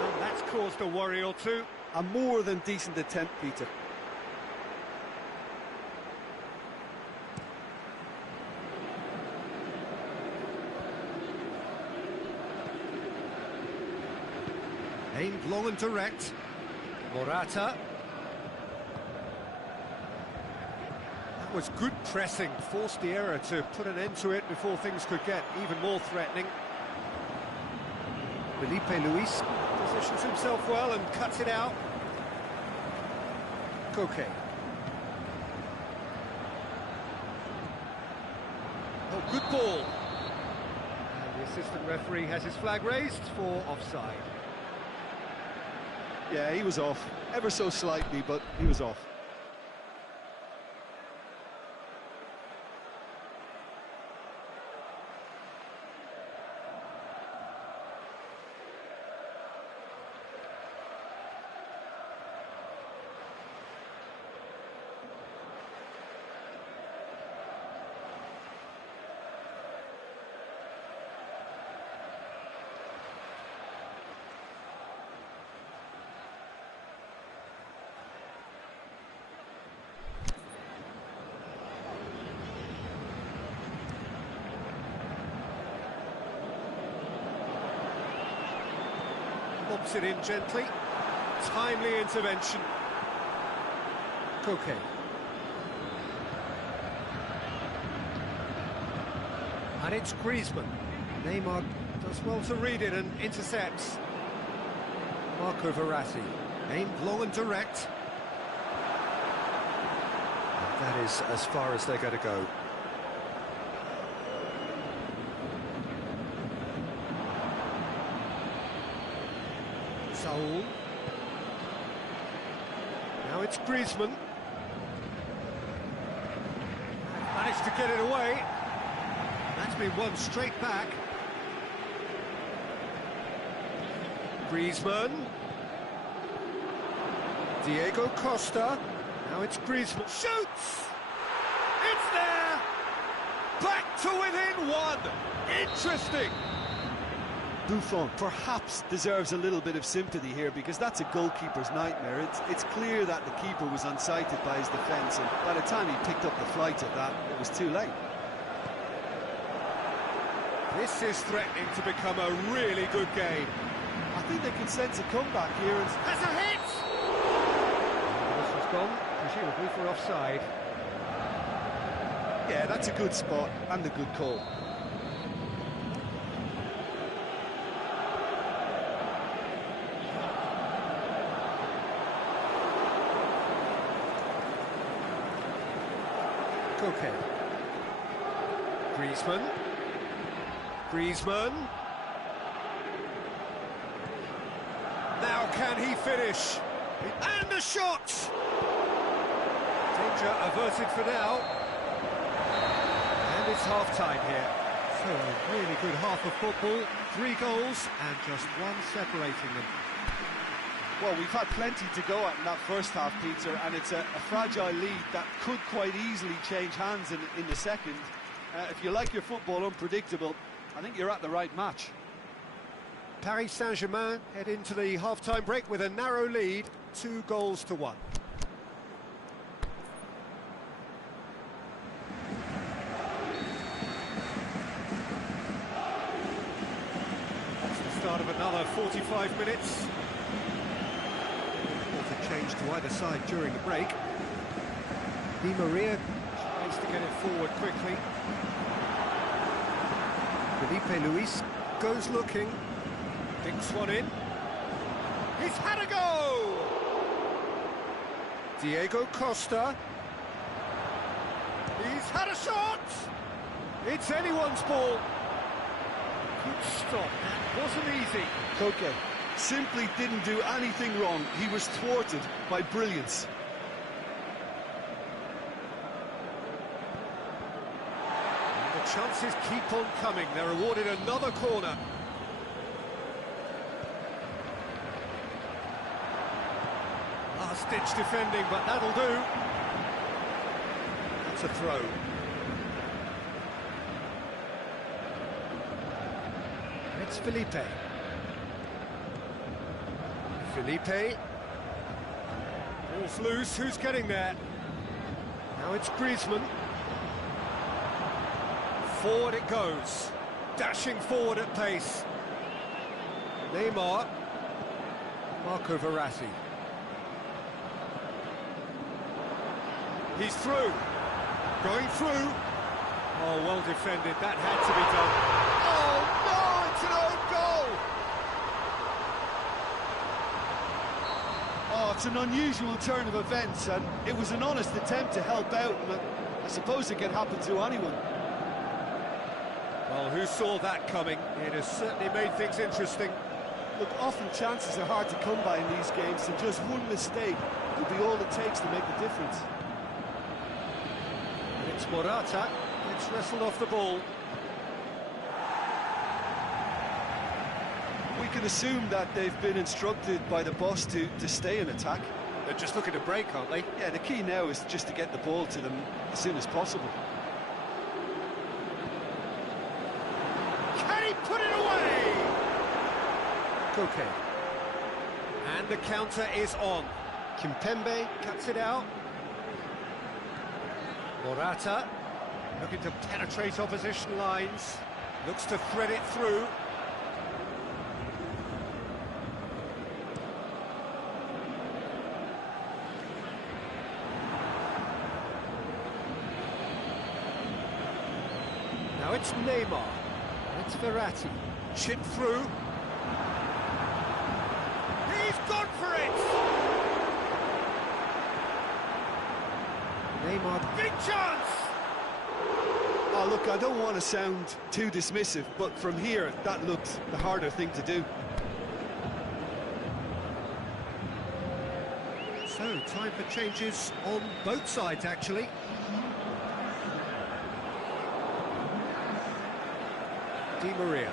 And that's caused a worry or two. A more than decent attempt, Peter. Aimed long and direct. Morata. That was good pressing. Forced the error to put an end to it before things could get even more threatening. Felipe Luis positions himself well and cuts it out. Koke. Oh, good ball. And the assistant referee has his flag raised for offside. Yeah, he was off. Ever so slightly, but he was off. Lobs it in gently. Timely intervention. Koke. And it's Griezmann. Neymar does well to read it and intercepts. Marco Verratti, aimed long and direct. And that is as far as they're going to go. Saul. Now it's Griezmann. Managed to get it away. That's been won straight back. Griezmann. Diego Costa. Now it's Griezmann. Shoots! It's there! Back to within one! Interesting! Buffon perhaps deserves a little bit of sympathy here, because that's a goalkeeper's nightmare. It's clear that the keeper was unsighted by his defence, and by the time he picked up the flight of that, it was too late. This is threatening to become a really good game. I think they can sense a comeback here. And has a hit! This was gone, presumably for offside. Yeah, that's a good spot and a good call. Koke. Griezmann. Griezmann. Now can he finish? And the shot! Danger averted for now. And it's half-time here. So a really good half of football. 3 goals and just one separating them. Well, we've had plenty to go at in that first half, Peter, and it's a fragile lead that could quite easily change hands in the second. If you like your football unpredictable, I think you're at the right match. Paris Saint-Germain head into the half-time break with a narrow lead, 2 goals to 1. That's the start of another 45 minutes. Change to either side during the break. Di Maria tries to get it forward quickly. Felipe Luis goes looking, dinks one in. He's had a go! Diego Costa. He's had a shot! It's anyone's ball. Good stop, that wasn't easy. Koke simply didn't do anything wrong. He was thwarted by brilliance. And the chances keep on coming. They're awarded another corner. Last-ditch defending, but that'll do. That's a throw. It's Felipe. Felipe. Ball's loose, who's getting there? Now it's Griezmann. Forward it goes. Dashing forward at pace. Neymar. Marco Verratti. He's through. Going through. Oh, well defended. That had to be done. Oh, no! It's an own goal! Oh, it's an unusual turn of events, and it was an honest attempt to help out, but I suppose it can happen to anyone. Well, who saw that coming? It has certainly made things interesting. Look, often chances are hard to come by in these games, and just one mistake could be all it takes to make the difference. It's Morata. It's wrestled off the ball. We can assume that they've been instructed by the boss to stay in attack. They're just looking to break, aren't they? Yeah, the key now is just to get the ball to them as soon as possible. Can he put it away? Koke. And the counter is on. Kimpembe cuts it out. Morata looking to penetrate opposition lines. Looks to thread it through. Now it's Neymar. It's Verratti. Chip through. He's gone for it! Neymar. Big chance! Oh, look, I don't want to sound too dismissive, but from here, that looked the harder thing to do. So, time for changes on both sides, actually. Di Maria.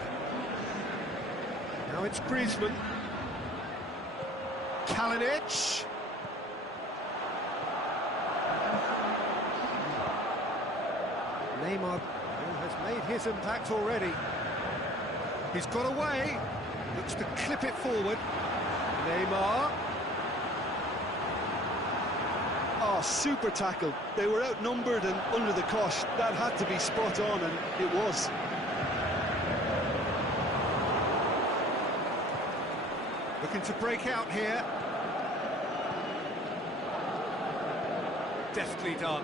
Now it's Griezmann. Kalinic. Neymar has made his impact already. He's got away. Looks to clip it forward. Neymar. Oh, super tackle. They were outnumbered and under the cosh. That had to be spot on, and it was. Looking to break out here. Deftly done.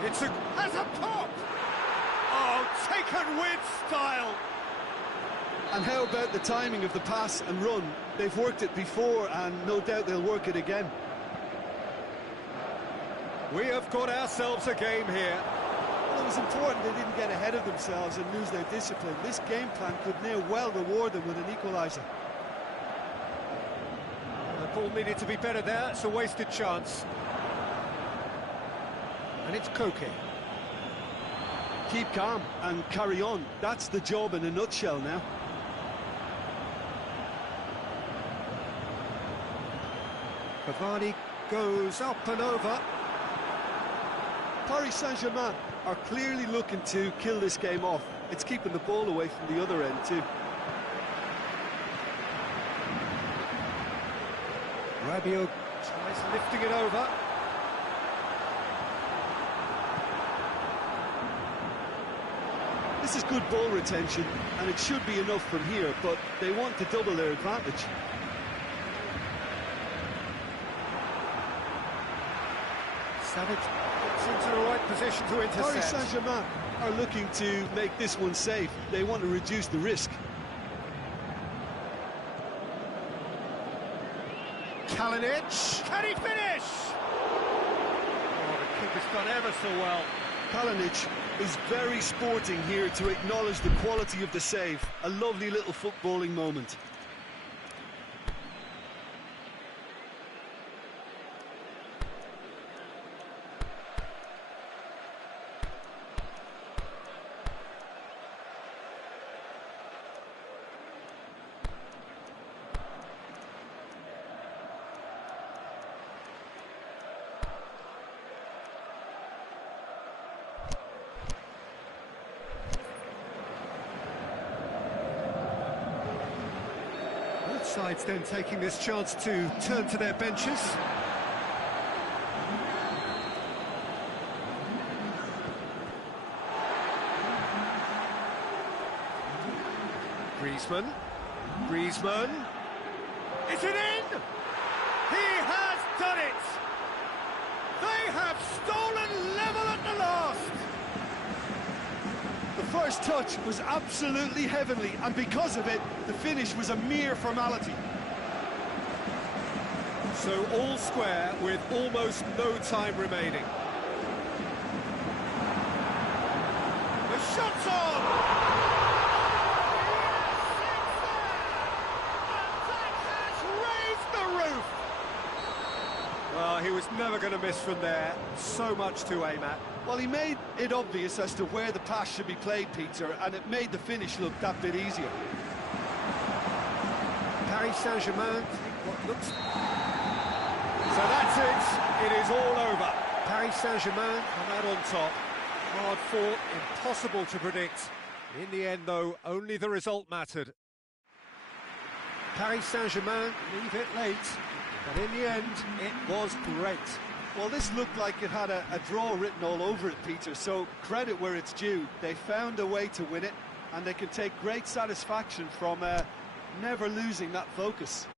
Has a pop! Oh, taken with style! And how about the timing of the pass and run? They've worked it before, and no doubt they'll work it again. We have got ourselves a game here. Well, it was important they didn't get ahead of themselves and lose their discipline. This game plan could near well reward them with an equaliser. The ball needed to be better there. It's a wasted chance. And it's Koke. Keep calm and carry on. That's the job in a nutshell now. Cavani goes up and over. Paris Saint-Germain are clearly looking to kill this game off. It's keeping the ball away from the other end too. Rabiot tries lifting it over. This is good ball retention, and it should be enough from here, but they want to double their advantage. Savage gets into the right position to intercept. Paris Saint-Germain are looking to make this one safe. They want to reduce the risk. Kalinic. Can he finish? Oh, the kick has done ever so well. Kalinic is very sporting here to acknowledge the quality of the save. A lovely little footballing moment. Sides then taking this chance to turn to their benches. Griezmann. Is it in? He has done it! They have stolen level at the last! The first touch was absolutely heavenly, and because of it, the finish was a mere formality. So all square with almost no time remaining. The shot's on! That has raised the roof! Well, he was never going to miss from there. So much to aim at. Well, he made it obvious as to where the pass should be played, Peter, and it made the finish look that bit easier. Paris Saint-Germain take what looks... So that's it. It is all over. Paris Saint-Germain come out on top. Hard fought, impossible to predict. In the end, though, only the result mattered. Paris Saint-Germain leave it late, but in the end, it was great. Well, this looked like it had a draw written all over it, Peter, so credit where it's due. They found a way to win it, and they can take great satisfaction from never losing that focus.